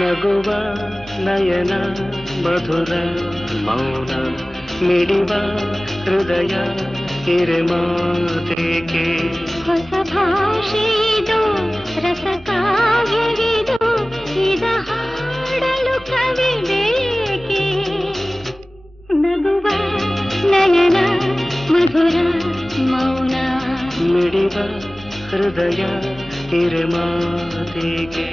ನಗುವ ನಯನ ಮಧುರ ಮೌನ ಮಿಡಿವ ಹೃದಯ ಹಿರೆಮಾತೇಕೆ ಹೊಸ ಭಾಷೆಯಿದು ರಸಕಾವ್ಯವಿದು ಇದ ಹಾಡಲು ಕವಿ ಬೇಕೆ ನಗುವ ನಯನ ಮಧುರ ಮೌನ ಮಿಡಿವ ಹೃದಯ ಹಿರೆಮಾತೇಕೆ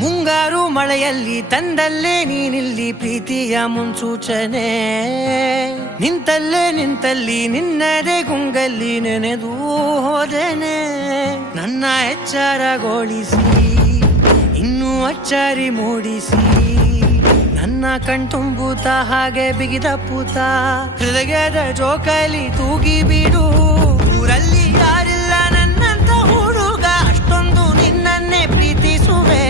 ಮುಂಗಾರು ಮಳೆಯಲ್ಲಿ ತಂದಲ್ಲೇ ನೀನಿಲ್ಲಿ ಪ್ರೀತಿಯ ಮುನ್ಸೂಚನೆ ನಿಂತಲ್ಲಿ ನಿನ್ನದೇ ಗುಂಗಲ್ಲಿ ನೆನೆದು ಹೋದೆನೆ ನನ್ನ ಎಚ್ಚರಗೊಳಿಸಿ ಇನ್ನೂ ಅಚ್ಚರಿ ಮೂಡಿಸಿ ನನ್ನ ಕಣ್ತುಂಬುತ್ತ ಹಾಗೆ ಬಿಗಿದ ಪೂತ ಹೃದಯದ ಜೋಕಾಲಿ ತೂಗಿ ಬಿಡು ಊರಲ್ಲಿ ಯಾರಿಲ್ಲ ನನ್ನಂತ ಹುಡುಗ ಅಷ್ಟೊಂದು ನಿನ್ನನ್ನೇ ಪ್ರೀತಿಸುವೆ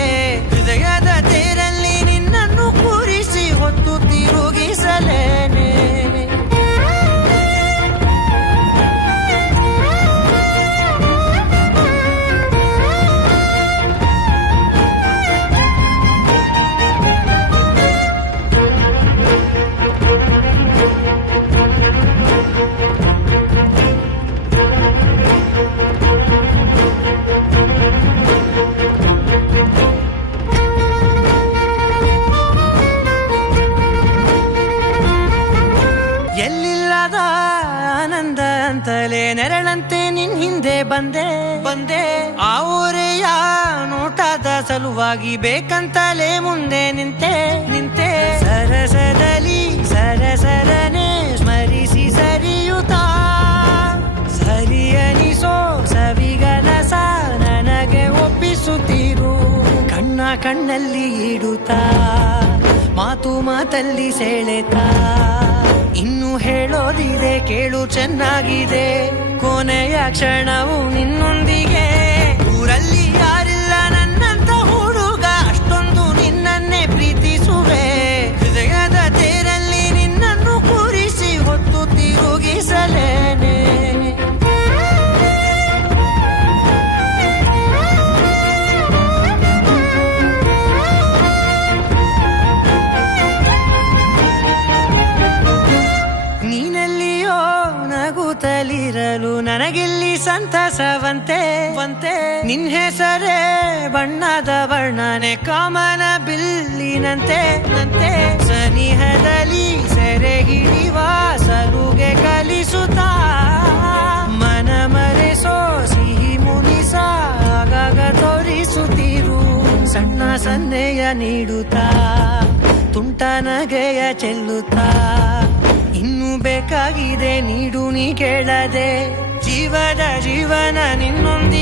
ಹೃದಯದ ತೇರಲ್ಲಿ ನಿನ್ನನ್ನು ಕೂರಿಸಿ ಹೊತ್ತು ತಿರುಗಿಸಲೇನೆ ಎಲ್ಲಿಲ್ಲದ ಆನಂದ ಅಂತಲೇ ನೆರಳಂತೆ ನಿನ್ ಹಿಂದೆ ಬಂದೆ ಆ ಊರೆಯ ನೋಟದ ಸಲುವಾಗಿ ಬೇಕಂತಲೇ ಮುಂದೆ ನಿಂತೆ ಸರಸದಲ್ಲಿ ಸರಸರನೆ ಸ್ಮರಿಸಿ ಸರಿಯುತ್ತಾ ಸರಿಯನಿಸೋ ಸವಿಗನಸ ನನಗೆ ಒಪ್ಪಿಸುತ್ತೀರು ಕಣ್ಣಲ್ಲಿ ಇಡುತ್ತಾ ಮಾತಲ್ಲಿ ಸೆಳೆತಾ ಇನ್ನು ಹೇಳೋದಿದೆ ಕೇಳು ಚೆನ್ನಾಗಿದೆ ಕೊನೆಯ ಕ್ಷಣವು ನಿನ್ನೊಂದಿಗೆ ಊರಲ್ಲಿ ಯಾರಿಲ್ಲ ನನ್ನಂತ ಹುಡುಗ ಅಷ್ಟೊಂದು ನಿನ್ನನ್ನೇ ಪ್ರೀತಿಸುವೆ ಹೃದಯದ ತೇರಲ್ಲಿ ನಿನ್ನನ್ನು ಕೂರಿಸಿ ಹೊತ್ತು ತಿರುಗಿಸಲೇನೆ ನೀನೆಲ್ಲಿಯೋ ನಗುತ್ತಲಿರಲು ನನಗಿಲ್ಲಿ ಸಂತಸವಂತೆ ನಿನ್ ಹೆಸರೇ ಬಣ್ಣದ ವರ್ಣನೆ ಕಾಮನ ಬಿಲ್ಲಿನಂತೆ ಸನಿಹದಲ್ಲಿ ಸೆರೆ ಹಿಡಿಯುವ ಸಲುಗೆ ಕಲಿಸುತ್ತಾ ಮನ ಮರೆಸೋ ಸಿಹಿ ಮುನಿಸ ಆಗಾಗ ತೋರಿಸುತ್ತಿರು ಸಣ್ಣ ಸನ್ನೆಯ ನೀಡುತ್ತಾ ತುಂಟ ನಗೆಯ ಚೆಲ್ಲುತ್ತಾ ಇನ್ನು ಬೇಕಾಗಿದೆ ನೀಡು ನೀ ಕೇಳದೆ ಜೀವನ ನಿನ್ನೊಂದಿಗೆ